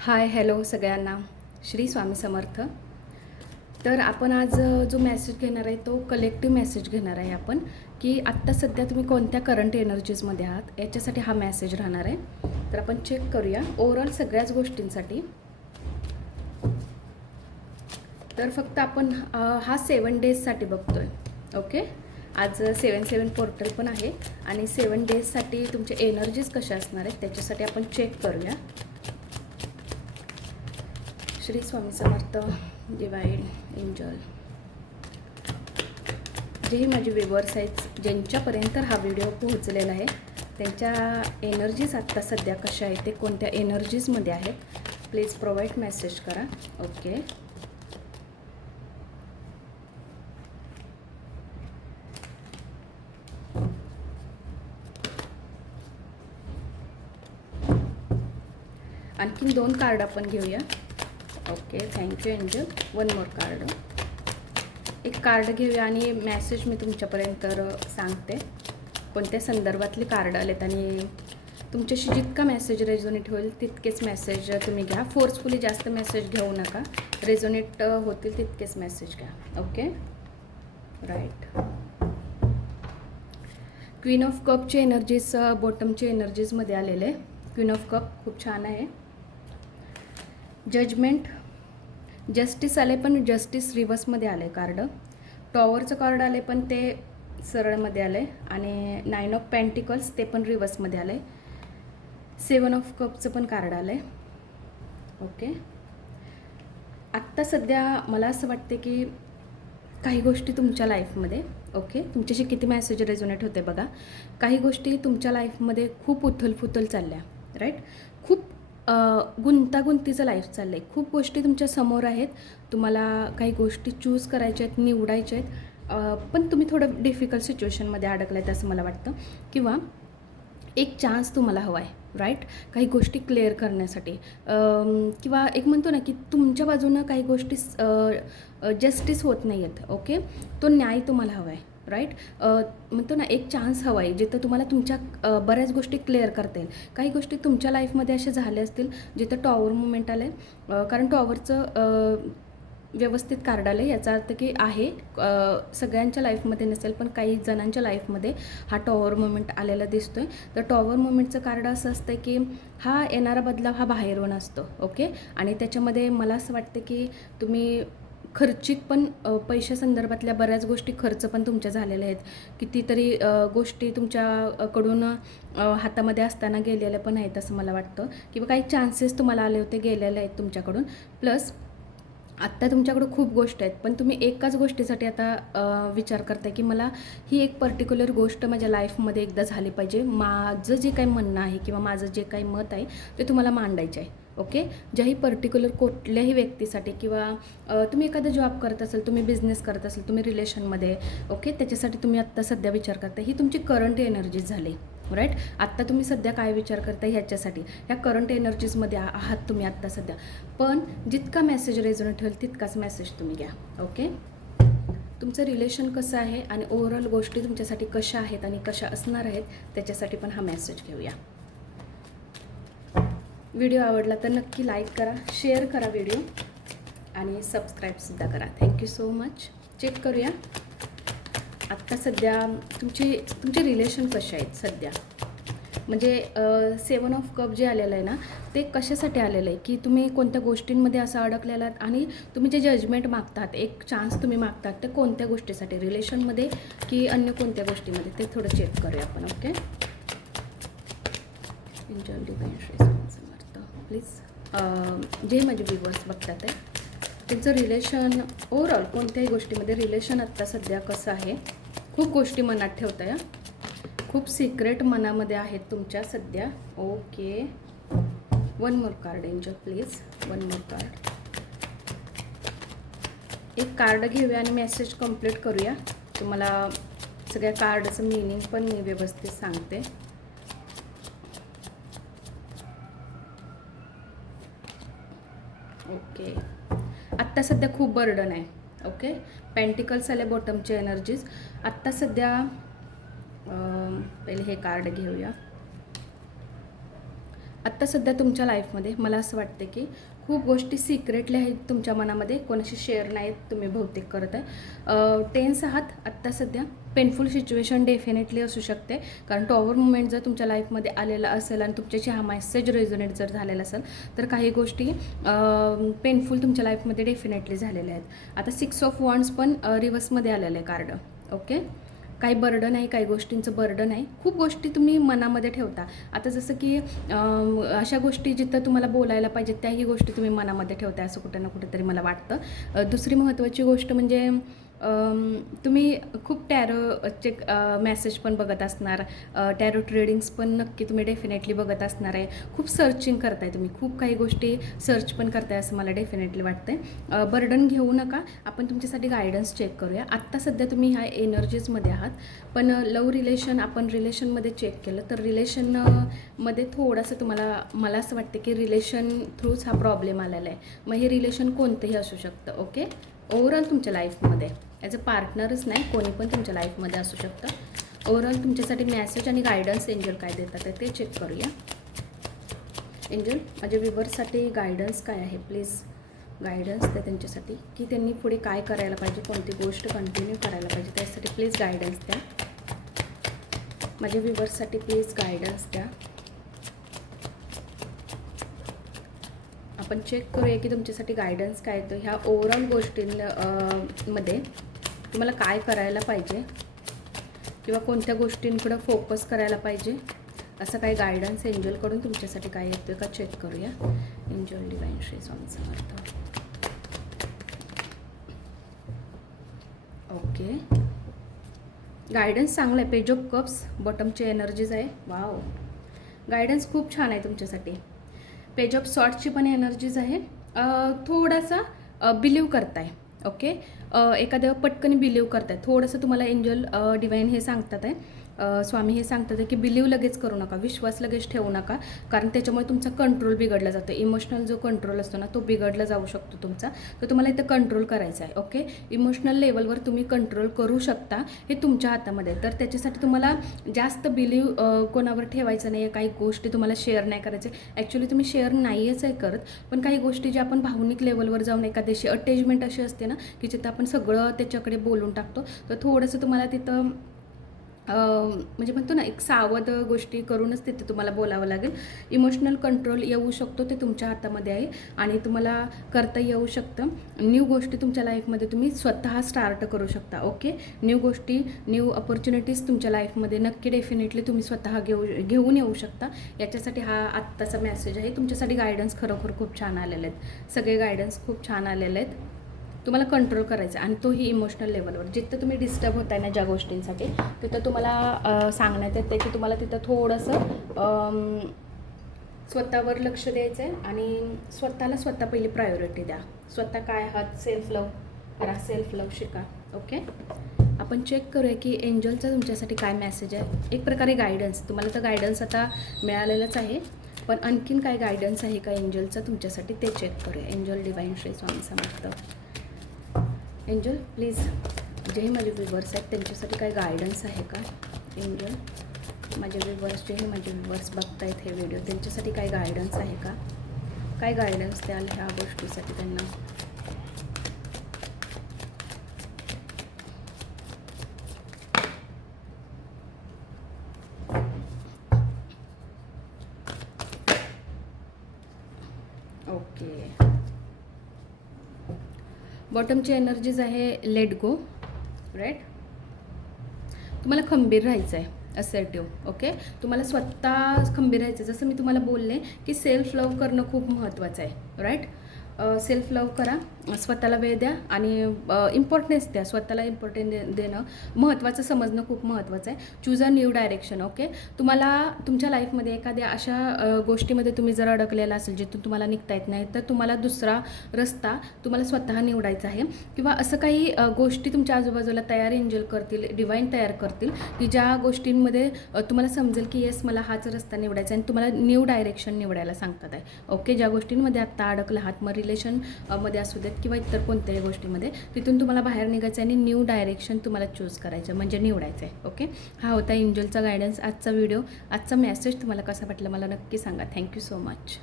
Hi hello सगळ्यांना, श्री स्वामी समर्थ. तर आपण आज जो मेसेज घेणार आहे तो कलेक्टिव्ह मेसेज घेणार आहे आपण, की आत्ता सध्या तुम्ही कोणत्या करंट एनर्जीजमध्ये आहात याच्यासाठी हा मेसेज राहणार आहे. तर आपण चेक करूया ओव्हरऑल सगळ्याच गोष्टींसाठी. तर फक्त आपण हा 7 डेजसाठी बघतोय. ओके, आज 7/7 पोर्टल पण आहे आणि 7 डेजसाठी तुमचे एनर्जीज कशा असणार आहेत त्याच्यासाठी आपण चेक करूया. श्री स्वामी समर्थ, डिवाइन एंजल, जेही माझे व्ह्यूअर्स आहेत ज्यांच्यापर्यंत हा व्हिडिओ पोहोचलेला आहे त्यांच्या एनर्जीज आत्ता सध्या कशा आहेत, ते कोणत्या एनर्जीजमध्ये आहेत, प्लीज प्रोव्हाइड मेसेज करा. ओके, आणखीन 2 कार्ड आपण घेऊया. Okay, thank you angel. One more card. एक कार्ड घेऊया आणि मेसेज मी तुमच्यापर्यंत सांगते कोणत्या संदर्भातले कार्ड आलेत, आणि तुमच्याशी जितका मेसेज रेझोनेट होईल तितकेच मेसेज तुम्ही घ्या. फोर्सफुली जास्त मेसेज घेऊ नका, रेझोनेट होतील तितकेच मेसेज घ्या. Okay, right. क्वीन ऑफ कपची एनर्जीज बॉटमची एनर्जीजमध्ये आलेले. क्वीन ऑफ कप खूप छान आहे. जजमेंट, जस्टिस आले पण जस्टिस रिव्हर्समध्ये आले कार्ड. टॉवरचं कार्ड आले पण ते सरळमध्ये आले, आणि 9 ऑफ पेंटिकल्स ते पण रिव्हर्समध्ये आले. 7 ऑफ कपचं पण कार्ड आलं आहे. ओके, आत्ता सध्या मला असं वाटते की काही गोष्टी तुमच्या लाईफमध्ये, ओके, तुमच्याशी किती मेसेज रेझोनेट होते बघा. काही गोष्टी तुमच्या लाईफमध्ये खूप उथलफुथल चालल्या, राईट. खूप गुंतागुंतीचं लाईफ चाललं आहे. खूप गोष्टी तुमच्या समोर आहेत, तुम्हाला काही गोष्टी चूज करायच्या आहेत, निवडायच्या आहेत, पण तुम्ही थोडं डिफिकल्ट सिच्युएशनमध्ये अडकला आहेत असं मला वाटतं, किंवा एक चान्स तुम्हाला हवा आहे, राईट, काही गोष्टी क्लिअर करण्यासाठी, किंवा एक म्हणतो ना की तुमच्या बाजूनं काही गोष्टी जस्टिस होत नाही आहेत. ओके, तो न्याय तुम्हाला हवा आहे, राईट. म्हणतो ना एक चान्स हवा आहे जिथं तुम्हाला तुमच्या बऱ्याच गोष्टी क्लिअर करता येईल. काही गोष्टी तुमच्या लाईफमध्ये अशा झाल्या असतील जिथं टॉवर मुवमेंट आलं आहे, कारण टॉवरचं व्यवस्थित कार्ड आलं आहे, याचा अर्थ की आहे सगळ्यांच्या लाईफमध्ये नसेल पण काही जणांच्या लाईफमध्ये हा टॉवर मुवमेंट आलेला दिसतो आहे. तर टॉवर मुवमेंटचं कार्ड असं असतं की हा येणारा बदलाव हा बाहेरून असतो. ओके, आणि त्याच्यामध्ये मला असं वाटतं की तुम्ही खर्चिक पण पैशासंदर्भातल्या बऱ्याच गोष्टी खर्च पण तुमच्या झालेल्या आहेत. कितीतरी गोष्टी तुमच्याकडून हातामध्ये असताना गेलेल्या पण आहेत असं मला वाटतं, किंवा काही चान्सेस तुम्हाला आले होते गेलेले आहेत तुमच्याकडून. प्लस आत्ता तुमच्याकडं खूप गोष्टी आहेत पण तुम्ही एकाच गोष्टीसाठी आता विचार करताय की मला ही एक पर्टिक्युलर गोष्ट माझ्या लाईफमध्ये एकदा झाली पाहिजे. माझं जे काही म्हणणं आहे किंवा माझं जे काही मत आहे ते तुम्हाला मांडायचं आहे. ओके, ज्याही पर्टिक्युलर कुठल्याही व्यक्तीसाठी, किंवा तुम्ही एखादा जॉब करत असेल, तुम्ही बिझनेस करत असेल, तुम्ही रिलेशनमध्ये, ओके, त्याच्यासाठी तुम्ही आत्ता सध्या विचार करता, ही तुमची करंट एनर्जी झाली, राईट. आत्ता तुम्ही सध्या काय विचार करता ह्याच्यासाठी, ह्या करंट एनर्जीजमध्ये आहात तुम्ही आत्ता सध्या. पण जितका मेसेज रेझोनेट होईल तितकाच मेसेज तुम्ही घ्या. ओके, तुमचं रिलेशन कसं आहे आणि ओव्हरऑल गोष्टी तुमच्यासाठी कशा आहेत आणि कशा असणार आहेत त्याच्यासाठी पण हा मेसेज घेऊया. व्हिडिओ आवडला तर नक्की लाईक करा, शेअर करा व्हिडिओ, आणि सबस्क्राईबसुद्धा करा. Thank you so much. चेक करूया आत्ता सध्या तुमचे रिलेशन कसे आहेत सध्या. म्हणजे 7 ऑफ कप जे आलेलं आहे ना ते कशासाठी आलेलं आहे की तुम्ही कोणत्या गोष्टींमध्ये असं अडकलेला आहात आणि तुम्ही जे जजमेंट मागतात, एक चान्स तुम्ही मागतात, ते कोणत्या गोष्टीसाठी, रिलेशनमध्ये की अन्य कोणत्या गोष्टीमध्ये, ते थोडं चेक करूया आपण. Okay, angel divine Shri Swami Samarth, please जे माझे व्ह्यूअर्स बघतात आहे त्यांचं रिलेशन ओव्हरऑल कोणत्याही गोष्टीमध्ये रिलेशन आत्ता सध्या कसं आहे. खूप गोष्टी मनात ठेवता या, खूप सिक्रेट मनामध्ये आहेत तुमच्या सध्या. Okay, one more card angel please, one more card. एक कार्ड घेऊया आणि मेसेज कंप्लीट करूया. तुम्हाला सगळ्या कार्डचं मीनिंग पण मी व्यवस्थित सांगते. ओके, आत्ता सध्या खूप बर्डन आहे. ओके, पेंटिकल्स आले, बॉटमचे एनर्जीज आत्ता सध्या. पहिले हे कार्ड घेऊया. आत्ता सध्या तुमच्या लाईफमध्ये मला असं वाटतं की खूप गोष्टी सिक्रेटली आहेत तुमच्या मनामध्ये, कोणाशी शेअर नाहीत, तुम्ही बहुतेक करत आहे. टेन्स आहात आत्ता सध्या. पेनफुल सिच्युएशन डेफिनेटली असू शकते, कारण टॉवर मुवमेंट जर तुमच्या लाईफमध्ये आलेला असेल आणि तुमच्याशी हा मेसेज रेझोनेट जर झालेला असेल तर काही गोष्टी पेनफुल तुमच्या लाईफमध्ये डेफिनेटली झालेल्या आहेत. आता 6 ऑफ वॉन्ड्स पण रिव्हर्समध्ये आलेलं आहे कार्ड. ओके, काही बर्डन आहे, काही गोष्टींचं बर्डन आहे, खूप गोष्टी तुम्ही मनामध्ये ठेवता. आता जसं की अशा गोष्टी जिथं तुम्हाला बोलायला पाहिजे त्याही गोष्टी तुम्ही मनामध्ये ठेवता, असं कुठं ना कुठेतरी मला वाटतं. दुसरी महत्त्वाची गोष्ट म्हणजे तुम्ही खूप टॅरोचे मेसेज पण बघत असणार, टॅरो ट्रेडिंग्स पण नक्की तुम्ही डेफिनेटली बघत असणार आहे. खूप सर्चिंग करताय तुम्ही, खूप काही गोष्टी सर्च पण करताय असं मला डेफिनेटली वाटतंय. बर्डन घेऊ नका, आपण तुमच्यासाठी गायडन्स चेक करूया. आत्ता सध्या तुम्ही ह्या एनर्जीजमध्ये आहात, पण लव्ह रिलेशन आपण रिलेशनमध्ये चेक केलं तर रिलेशनमध्ये थोडंसं तुम्हाला, मला असं वाटतं की रिलेशन थ्रूच हा प्रॉब्लेम आलेला आहे. मग हे रिलेशन कोणतंही असू शकतं. ओके, ओव्हरऑल तुमच्या लाईफमध्ये ॲज अ पार्टनरच नाही, कोणी पण तुमच्या लाईफमध्ये असू शकतं. ओव्हरऑल तुमच्यासाठी मेसेज आणि गायडन्स एंजल काय देतात आहे ते चेक करूया. एंजल, माझ्या व्ह्यूअर्ससाठी गायडन्स काय आहे? प्लीज गायडन्स द्या त्यांच्यासाठी, की त्यांनी पुढे काय करायला पाहिजे, कोणती गोष्ट कंटिन्यू करायला पाहिजे, त्यासाठी प्लीज गायडन्स द्या. माझ्या व्ह्यूअर्ससाठी प्लीज गायडन्स द्या. आपण चेक करूया की तुमच्यासाठी गायडन्स काय येतो. ह्या ओव्हरऑल गोष्टींमध्ये तुम्हाला काय करायला पाहिजे किंवा कोणत्या गोष्टींकडं फोकस करायला पाहिजे, असं काही गायडन्स एंजलकडून तुमच्यासाठी काय येतो का चेक करूया. Angel divine Shri Swami Samarth. Okay, guidance चांगला आहे. पेज ऑफ कप्स बॉटमची एनर्जीज आहे. वाव, गायडन्स खूप छान आहे तुमच्यासाठी. पेज ऑफ सॉर्ट्सची पण एनर्जीज आहे. थोडासा बिलीव करताय. ओके, एखाद्यावर पटकन बिलीव करताय. थोडंसं तुम्हाला एंजल डिवाइन हे सांगतात आहे, स्वामी हे सांगतात आहे की बिलीव लगेच करू नका, विश्वास लगेच ठेवू नका, कारण त्याच्यामुळे तुमचा कंट्रोल बिघडला जातो. इमोशनल जो कंट्रोल असतो ना तो बिघडला जाऊ शकतो तुमचा, तर तुम्हाला इथं कंट्रोल करायचा आहे. ओके, इमोशनल लेवलवर तुम्ही कंट्रोल करू शकता, हे तुमच्या हातामध्ये. तर त्याच्यासाठी तुम्हाला जास्त बिलीव कोणावर ठेवायचं नाही आहे, काही गोष्टी तुम्हाला शेअर नाही करायचे. ॲक्च्युली तुम्ही शेअर नाहीच आहे करत, पण काही गोष्टी ज्या आपण भावनिक लेवलवर जाऊन एखाद्याशी अटॅचमेंट अशी असते ना की जिथं आपण सगळं त्याच्याकडे बोलून टाकतो, तर थोडंसं तुम्हाला तिथं म्हणजे म्हणतो ना एक सावध गोष्टी करूनच तिथे तुम्हाला बोलावं लागेल. इमोशनल कंट्रोल येऊ शकतो, ते तुमच्या हातामध्ये आहे आणि तुम्हाला करता येऊ शकतं. न्यू गोष्टी तुमच्या लाईफमध्ये तुम्ही स्वतः स्टार्ट करू शकता. ओके, न्यू गोष्टी, न्यू अपॉर्च्युनिटीज तुमच्या लाईफमध्ये नक्की डेफिनेटली तुम्ही स्वतः घेऊन येऊ शकता. याच्यासाठी हा आत्ताचा मेसेज आहे. तुमच्यासाठी गायडन्स खरोखर खूप छान आलेले आहेत. सगळे गायडन्स खूप छान आलेले आहेत. तुम्हाला कंट्रोल करायचा आणि तोही इमोशनल लेवलवर. जिथं तुम्ही डिस्टर्ब होत आहे ना ज्या गोष्टींसाठी, तिथं तुम्हाला सांगण्यात येतं की तुम्हाला तिथं थोडंसं स्वतःवर लक्ष द्यायचं आहे आणि स्वतःला स्वतः पहिली प्रायोरिटी द्या. स्वतः काय आहात, सेल्फ लव्ह करा, सेल्फ लव्ह शिका. ओके, आपण चेक करूया की एंजलचा तुमच्यासाठी काय मेसेज आहे. एक प्रकारे गायडन्स, तुम्हाला तर गायडन्स आता मिळालेलंच आहे, पण आणखीन काय गायडन्स आहे का एंजलचा तुमच्यासाठी ते चेक करूया. Angel divine Shri Swami Samarth. Angel please, जे माझे व्ह्यूवर्स आहेत त्यांच्यासाठी काय गायडन्स आहे का. एंजल, माझे व्ह्यूवर्स, जे माझे व्ह्यूवर्स बघतायत हे व्हिडिओ, त्यांच्यासाठी काय गायडन्स आहे का. काय गायडन्स द्याल ह्या गोष्टीसाठी त्यांना. ओके, बॉटमची एनर्जीज आहे लेट गो. राईट, तुम्हाला खंबीर राहायचं आहे, असर्टिव्ह. ओके, तुम्हाला स्वतः खंबीर राहायचं. जसं मी तुम्हाला बोलले की सेल्फ लव्ह करणं खूप महत्त्वाचं आहे. राईट, सेल्फ लव्ह करा, स्वतःला वेळ द्या आणि इम्पॉर्टन्स द्या. स्वतःला इम्पॉर्टन्स देणं महत्त्वाचं समजणं खूप महत्त्वाचं आहे. Choose a new direction. Okay, तुम्हाला तुमच्या लाईफमध्ये एखाद्या अशा गोष्टीमध्ये तुम्ही जर अडकलेला असेल जिथून तुम्हाला निघता येत नाही, तर तुम्हाला दुसरा रस्ता तुम्हाला स्वतः निवडायचा आहे. किंवा असं काही गोष्टी तुमच्या आजूबाजूला तयार एंजल करतील, डिवाइन तयार करतील की ज्या गोष्टींमध्ये तुम्हाला समजेल की येस मला हाच रस्ता निवडायचा आणि तुम्हाला न्यू डायरेक्शन निवडायला सांगतात आहे. ओके, ज्या गोष्टींमध्ये आत्ता अडकला आहात, मग रिलेशन मध्ये असू देत किंवा इतर कोणत्याही गोष्टीमध्ये तिथून तुम्हाला बाहेर निघायचं आहे आणि न्यू डायरेक्शन तुम्हाला चूज करायचं म्हणजे निवडायचं आहे. ओके, हा होता एंजलचा गायडन्स आजचा व्हिडिओ. आजचा मेसेज तुम्हाला कसा वाटला मला नक्की सांगा. Thank you so much.